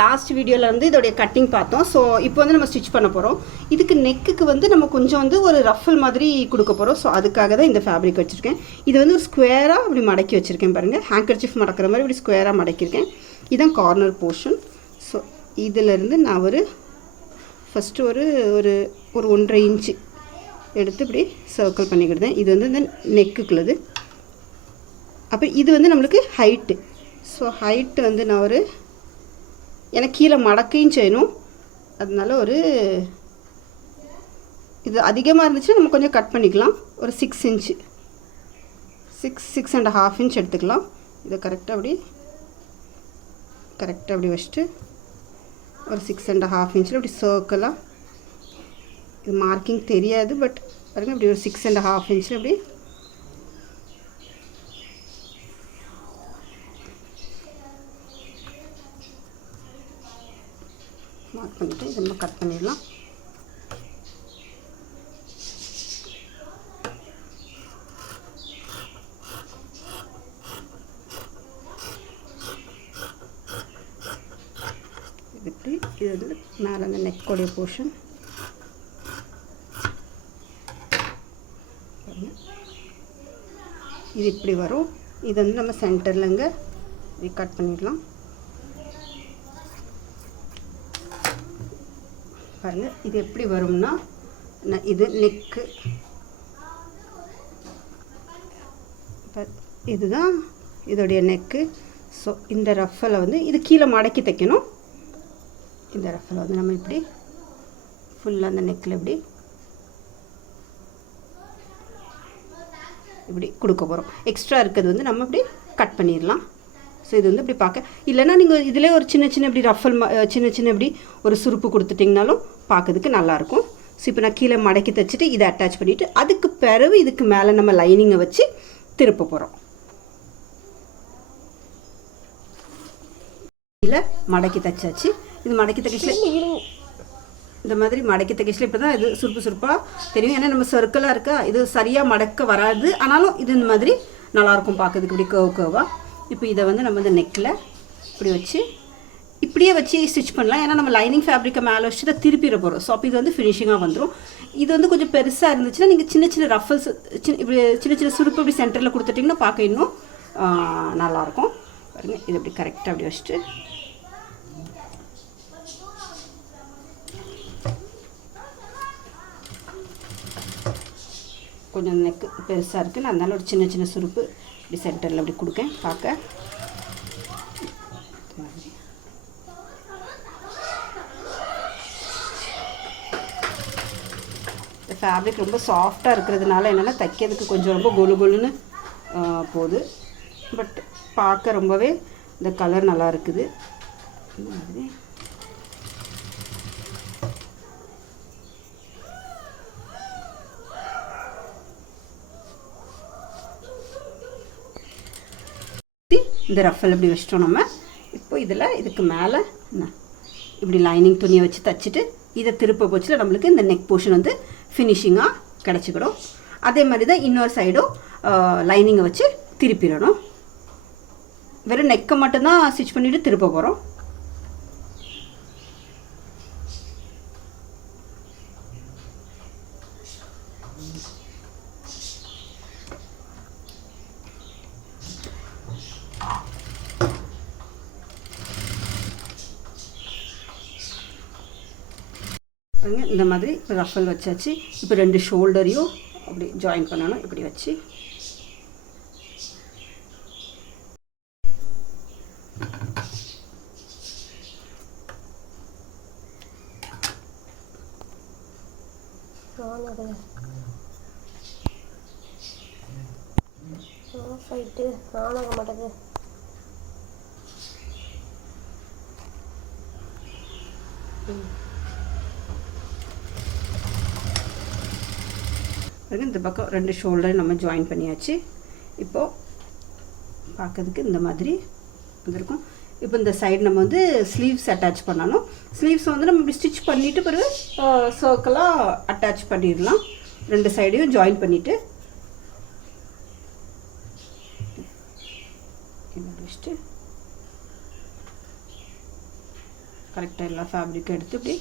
Last வீடியோவில் வந்து இதோடைய கட்டிங் பார்த்தோம். ஸோ இப்போ வந்து நம்ம ஸ்டிச் பண்ண போகிறோம். இதுக்கு நெக்குக்கு வந்து நம்ம கொஞ்சம் வந்து ஒரு ரஃபல் மாதிரி கொடுக்க போகிறோம். ஸோ அதுக்காக தான் இந்த ஃபேப்ரிக் வச்சுருக்கேன். இது வந்து ஒரு ஸ்கொயராக இப்படி மடக்கி வச்சுருக்கேன் பாருங்கள். ஹேங்கர்ச்சிஃப் மடக்கிற மாதிரி இப்படி ஸ்கொயராக மடக்கியிருக்கேன். இதுதான் கார்னர் போர்ஷன். ஸோ இதிலேருந்து நான் ஃபஸ்ட்டு ஒரு 1.5 இன்ச்சு எடுத்து இப்படி சர்க்கிள் பண்ணிக்கிட்டேன். இது வந்து இந்த நெக்குக்குள்ளது. அப்போ இது வந்து நம்மளுக்கு ஹைட்டு. ஸோ ஹைட்டு வந்து நான் எனக்கு கீழே மடக்கையும் செய்யணும். அதனால இது அதிகமாக இருந்துச்சுன்னா நம்ம கொஞ்சம் கட் பண்ணிக்கலாம். ஒரு 6 இன்ச்சு 6.5 இன்ச் எடுத்துக்கலாம். இதை கரெக்டாக அப்படி வச்சுட்டு ஒரு 6.5 இன்ச்சில் இப்படி சர்க்கிளாக, இது மார்க்கிங் தெரியாது பட் பாருங்கள், இப்படி ஒரு 6.5 இன்ச்சில் இப்படி மார்க் பண்ணிவிட்டு இதை நம்ம கட் பண்ணிடலாம். இது வந்து மேலே அந்த நெக்கோடைய போர்ஷன். இது இப்படி வரும். இது வந்து நம்ம சென்டரில் இங்கே கட் பண்ணிடலாம். பாருங்கள், இது எப்படி வரும்னா, இது நெக்கு, இதுதான் இதோடைய நெக்கு. ஸோ இந்த ரஃபலை வந்து இது கீழே மடக்கி தைக்கணும். இந்த ரஃபலை வந்து நம்ம இப்படி ஃபுல்லாக அந்த நெக்கில் இப்படி கொடுக்க போகிறோம். எக்ஸ்ட்ரா இருக்கிறது வந்து நம்ம இப்படி கட் பண்ணிடலாம். ஸோ இது வந்து இப்படி பார்க்க, இல்லைன்னா நீங்கள் இதிலே ஒரு சின்ன இப்படி ரஃபல் சின்ன இப்படி ஒரு சுருப்பு கொடுத்துட்டிங்கனாலும் பார்க்கறதுக்கு நல்லாயிருக்கும். ஸோ இப்போ நான் கீழே மடக்கி தைச்சிட்டு இதை அட்டாச் பண்ணிவிட்டு அதுக்கு பிறகு இதுக்கு மேலே நம்ம லைனிங்கை வச்சு திருப்ப போகிறோம். இல்லை மடக்கி தைச்சாச்சு. இது மடக்கி தைக்கச்சில் இந்த மாதிரி மடக்கி தைக்கச்சில் இப்போ தான் இது சுருப்பாக தெரியும். ஏன்னா நம்ம சர்க்கிளாக இருக்கா, இது சரியாக மடக்க வராது. ஆனாலும் இது இந்த மாதிரி நல்லாயிருக்கும் பார்க்கறதுக்கு, இப்படி கேர்வாக. இப்போ இதை வந்து நம்ம இந்த நெக்கில் இப்படியே வச்சு ஸ்டிச் பண்ணலாம். ஏன்னா நம்ம லைனிங் ஃபேப்ரிக்கை மேலே வச்சு இதை திருப்பிட போகிறோம். ஸோ அப்போ இது வந்து ஃபினிஷிங்காக வந்துடும். இது வந்து கொஞ்சம் பெருசாக இருந்துச்சுன்னா நீங்கள் சின்ன ரஃபல்ஸ் இப்படி சின்ன சுருப்பு இப்படி சென்டரில் கொடுத்துட்டிங்கன்னா பார்க்க இன்னும் நல்லாயிருக்கும். பாருங்கள், இது இப்படி கரெக்டாக அப்படி வச்சுட்டு கொஞ்சம் நெக்கு பெருசாக இருக்குது, அதனால ஒரு சின்ன சுருப்பு இப்படி சென்டரில் அப்படி கொடுக்கேன். பார்க்க இந்த ஃபேப்ரிக் ரொம்ப சாஃப்டாக இருக்கிறதுனால என்னென்னா தைக்கிறதுக்கு கொஞ்சம் ரொம்ப கொலுன்னு போகுது. பட் பார்க்க ரொம்பவே இந்த கலர் நல்லா இருக்குது. இந்த மாதிரி இந்த ரஃபல் இப்படி வச்சிட்டோம் நம்ம. இப்போ இதுக்கு மேலே இப்படி லைனிங் துணியை வச்சு தைச்சிட்டு இதை திருப்ப போச்சுல நம்மளுக்கு இந்த நெக் போர்ஷன் வந்து ஃபினிஷிங்காக கிடச்சிக்கிடும். அதே மாதிரி தான் இன்னொரு சைடும் லைனிங்கை வச்சு திருப்பிடணும். வெறும் நெக்கை மட்டும்தான் ஸ்டிச் பண்ணிவிட்டு திருப்ப போகிறோம். இந்த மாதிரி ரஃபல் வச்சாச்சு. இப்போ 2 ஷோல்டரையும் அப்படி ஜாயின் பண்ணணும். இப்படி வச்சு இந்த பக்கம் 2 ஷோல்டர் நம்ம ஜாயின் பண்ணியாச்சு. இப்போது பார்க்கறதுக்கு இந்த மாதிரி வந்திருக்கும். இப்போ இந்த சைடு நம்ம வந்து ஸ்லீவ்ஸ் அட்டாச் பண்ணணும். ஸ்லீவ்ஸ் வந்து நம்ம இப்படி ஸ்டிச் பண்ணிவிட்டு பிறகு சர்க்கிளாக அட்டாச் பண்ணிடலாம். 2 சைடையும் ஜாயின் பண்ணிவிட்டு வச்சுட்டு கரெக்டாக எல்லா ஃபேப்ரிக்கும் எடுத்து இப்படி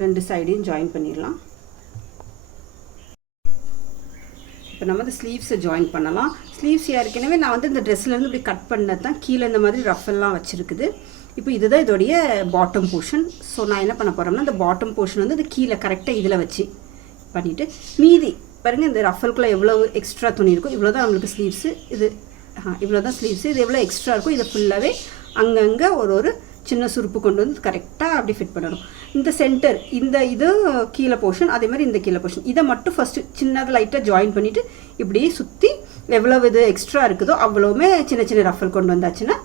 2 சைடையும் ஜாயின் பண்ணிடலாம். இப்போ நம்ம இந்த ஸ்லீவ்ஸை ஜாயின் பண்ணலாம். ஸ்லீவ்ஸ் ஏற்கனவே நான் வந்து இந்த ட்ரெஸ்லேருந்து இப்படி கட் பண்ணது தான், கீழே இந்த மாதிரி ரஃபெல்லாம் வச்சுருக்குது. இப்போ இதுதான் இதோடைய பாட்டம் போர்ஷன். ஸோ நான் என்ன பண்ண போகிறேன்னா இந்த பாட்டம் போர்ஷன் வந்து இது கீழே கரெக்டாக இதில் வச்சு பண்ணிவிட்டு மீதி பாருங்கள் இந்த ரஃபல்குள்ளே எவ்வளோ எக்ஸ்ட்ரா துணி இருக்கும், இவ்வளோ தான் நம்மளுக்கு ஸ்லீவ்ஸு. இது இவ்வளோ தான் ஸ்லீவ்ஸு. இது எவ்வளோ எக்ஸ்ட்ரா இருக்கும் இதை ஃபுல்லாகவே அங்கங்கே ஒரு சின்ன சுருப்பு கொண்டு வந்து கரெக்டாக அப்படி ஃபிட் பண்ணணும். இந்த சென்டர் இந்த இது கீழே போர்ஷன், அதே மாதிரி இந்த கீழே போர்ஷன் இதை மட்டும் ஃபஸ்ட்டு சின்னதாக லைட்டாக ஜாயின் பண்ணிவிட்டு இப்படியே சுற்றி எவ்வளோ இது எக்ஸ்ட்ரா இருக்குதோ அவ்வளோவுமே சின்ன சின்ன ரஃபல் கொண்டு வந்தாச்சுன்னா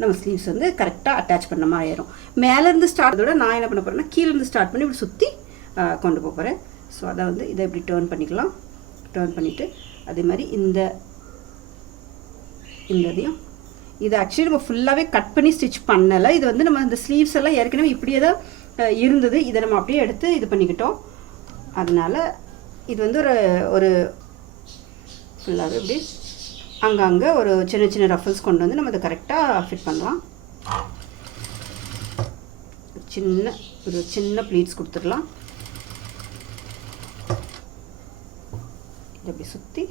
நம்ம ஸ்லீவ்ஸ் வந்து கரெக்டாக அட்டாச் பண்ண மாதிரி ஆயிரும். மேலேருந்து ஸ்டார்ட்டோட நான் என்ன பண்ண போகிறேன்னா கீழேருந்து ஸ்டார்ட் பண்ணி இப்படி சுற்றி கொண்டு போக போகிறேன். ஸோ அதை வந்து இதை இப்படி டேர்ன் பண்ணிக்கலாம். டேர்ன் பண்ணிவிட்டு அதே மாதிரி இதையும் இது ஆக்சுவலி நம்ம ஃபுல்லாகவே கட் பண்ணி ஸ்டிச் பண்ணலை. இது வந்து நம்ம இந்த ஸ்லீவ்ஸ் எல்லாம் ஏற்கனவே இப்படியே தான் இருந்தது. இதை நம்ம அப்படியே எடுத்து இது பண்ணிக்கிட்டோம். அதனால் இது வந்து ஒரு ஃபுல்லாகவே இப்படி அங்கங்கே ஒரு சின்ன சின்ன ரஃபல்ஸ் கொண்டு வந்து நம்ம இதை கரெக்டாக ஃபிட் பண்ணலாம். ஒரு சின்ன ப்ளீட்ஸ் கொடுத்துடலாம். இதை அப்படி சுற்றி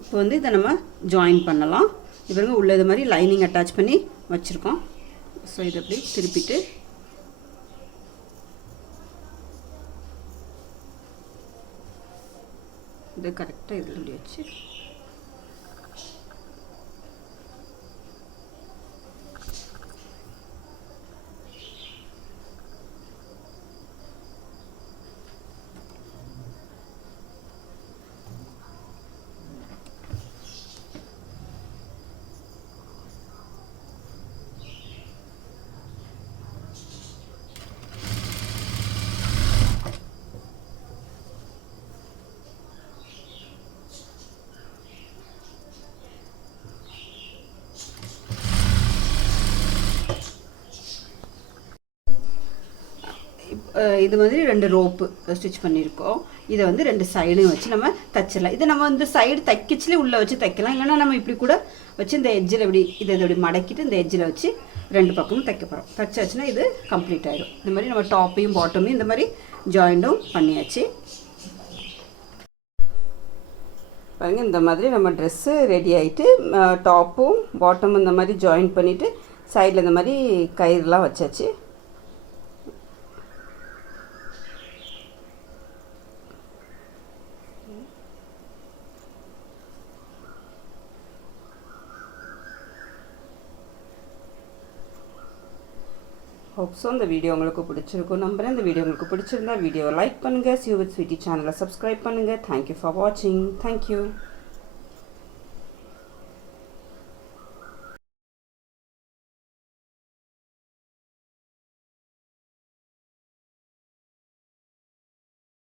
இப்போ வந்து இதை நம்ம ஜாயின் பண்ணலாம். இவங்க உள்ள இது மாதிரி லைனிங் அட்டாச் பண்ணி வச்சுருக்கோம். ஸோ இதை அப்படி திருப்பிட்டு இதை கரெக்டாக இதில் இப்படி வச்சு இது மாதிரி 2 ரோப்பு ஸ்டிச் பண்ணியிருக்கோம். இதை வந்து 2 சைடும் வச்சு நம்ம தைச்சிடலாம். இதை நம்ம இந்த சைடு தைக்கச்சிலே உள்ளே வச்சு தைக்கலாம். இல்லைன்னா நம்ம இப்படி கூட வச்சு இந்த எட்ஜில் இப்படி இதை இப்படி மடக்கிட்டு இந்த எட்ஜில் வச்சு 2 பக்கமும் தைக்க போகிறோம். தைச்சாச்சுன்னா இது கம்ப்ளீட் ஆகிடும். இந்த மாதிரி நம்ம டாப்பையும் பாட்டமையும் இந்த மாதிரி ஜாயிண்ட்டும் பண்ணியாச்சு. பாருங்கள் இந்த மாதிரி நம்ம ட்ரெஸ்ஸு ரெடி ஆகிட்டு டாப்பும் பாட்டமும் இந்த மாதிரி ஜாயின் பண்ணிவிட்டு சைடில் இந்த மாதிரி கயிறுலாம் வச்சாச்சு. ஹோப்ஸோ இந்த வீடியோ உங்களுக்கு பிடிச்சிருக்கும் நம்புறேன். இந்த வீடியோ உங்களுக்கு பிடிச்சிருந்தா வீடியோவை லைக் பண்ணுங்கள். சி வித் ஸ்வீட்டி சேனலை சப்ஸ்கிரைப் பண்ணுங்கள். தேங்க்யூ ஃபார் வாட்சிங். தேங்க்யூ.